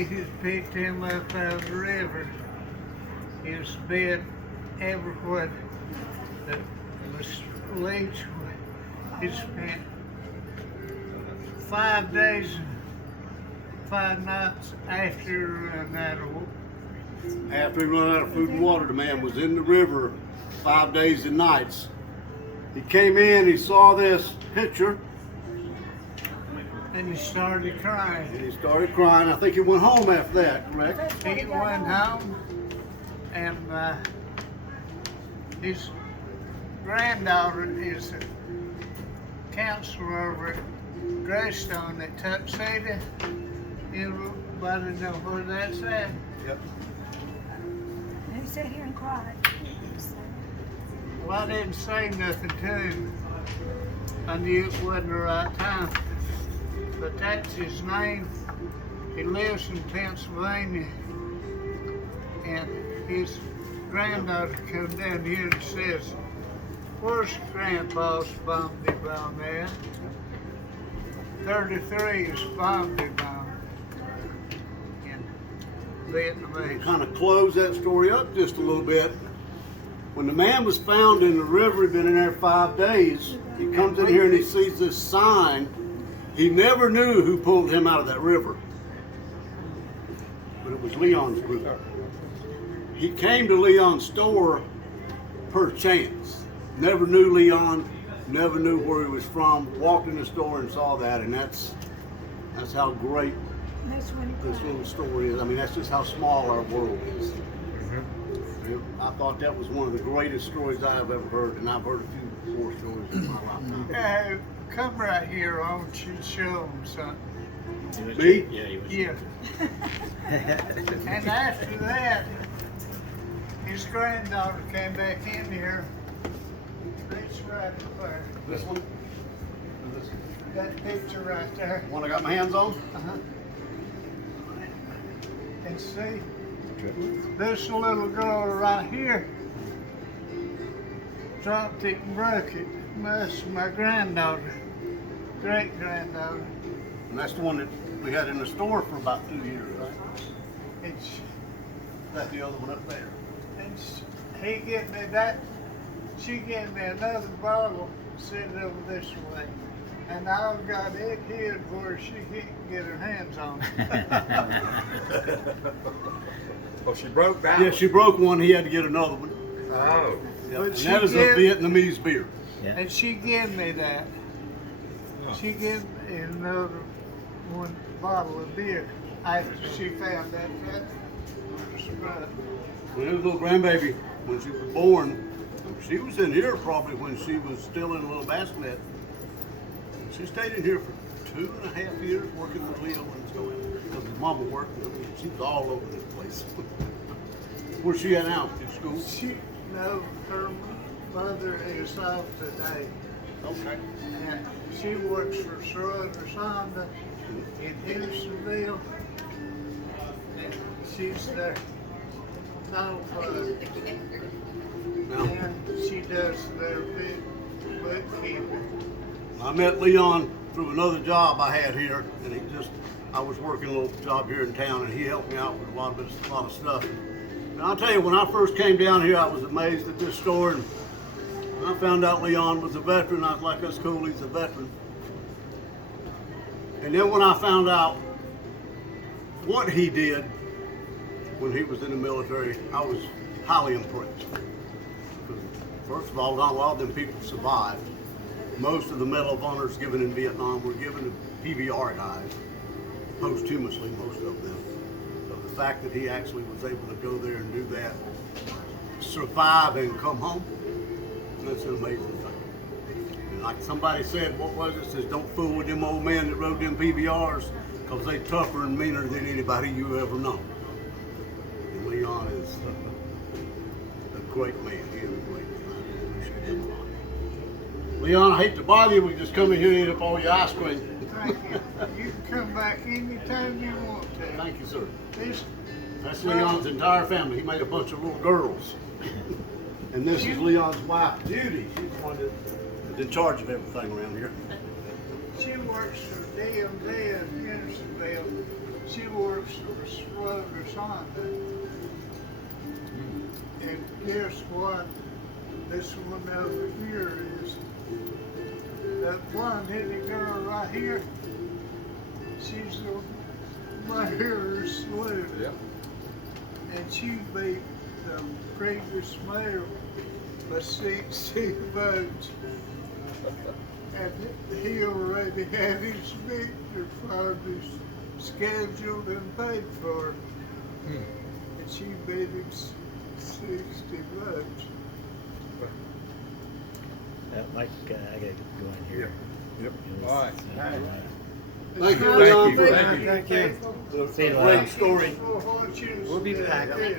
we had picked him up out of the river. His bed everywhere that was leached. He spent 5 days and 5 nights after that. After he run out of food and water, the man was in the river 5 days and nights. He came in, he saw this picture, And he started and crying. he started crying. I think he went home after that, correct? He went home, and his granddaughter is a counselor over at Greystone at Tuxedo. Everybody know where that's at. Yep. He sat here and cried. Well, I didn't say nothing to him. I knew it wasn't the right time. But that's his name. He lives in Pennsylvania. And his granddaughter comes down here and says, "Where's Grandpa's Bombay Bomb at?" 33 is Bombay Bomb in Vietnamese. Kind of close that story up just a little bit. When the man was found in the river, he'd been in there 5 days. He comes in here and he sees this sign. He never knew who pulled him out of that river, but it was Leon's group. He came to Leon's store per chance. Never knew Leon, never knew where he was from. Walked in the store and saw that, and that's how great That's when he this cried. little story is. I mean, that's just how small our world is. I thought that was one of the greatest stories I've ever heard, and I've heard a few more stories in my lifetime. Come right here, I want you to show him something. Me? Yeah, he was. Yeah. And after that, his granddaughter came back in here. It's right there. This one? Or this one? That picture right there. One I got my hands on? Uh-huh. And see, this little girl right here dropped it and broke it. That's my granddaughter, great granddaughter. And that's the one that we had in the store for about 2 years, right? And she, That's the other one up there. he gave me that. She gave me another bottle, set it over this way. And I've got it hid where she can't get her hands on it. Oh, she broke that. Yeah, she broke one. He had to get another one. Oh. Yep. But And she that is a gave- Vietnamese beer. And she gave me that. She gave me another one bottle of beer after she found that. Was right. When his little grandbaby, when she was born, she was in here probably when she was still in a little bassinet. She stayed in here for 2.5 years working with Leo and so because his mama worked with him. She was all over this place. Where's she at now? In school? No, her mother is off today. Okay. And she works for Schroeder Sonda in Houstonville. And she's their dog father. Now, And she does their big bookkeeping. I met Leon through another job I had here, and I was working a little job here in town, and he helped me out with a lot of stuff. And I'll tell you, when I first came down here, I was amazed at this store, and when I found out Leon was a veteran, I was like, that's cool, he's a veteran. And then when I found out what he did when he was in the military, I was highly impressed. First of all, not a lot of them people survived. Most of the Medal of Honors given in Vietnam were given to PBR guys, posthumously, most of them. So the fact that he actually was able to go there and do that, survive and come home, that's an amazing thing. And like somebody said, what was it? Says, don't fool with them old men that rode them PBRs, because they tougher and meaner than anybody you ever know. And Leon is a great man. He is a great man. I appreciate him a lot. Leon, I hate to bother you. We just come in here and eat up all your ice cream. Thank you. You can come back anytime you want to. Thank you, sir. This, That's Leon's entire family. He made a bunch of little girls. And this is Leon's wife, Judy. She's the one that's in charge of everything around here. she works for DMV in Hendersonville. She works for floaters on it. And guess what? This one over here is that blonde-headed girl right here. She's the mayor of Slough. Yep. And she beat the previous mayor by 60 votes. And he already had his victory farmers scheduled and paid for. And she beat him 60 votes. Mike, I gotta go in here. Yep. It was, All right. Thank you, It's Leon, nice for meeting Thank you. people. See you great later. story. For what you We'll be back. did.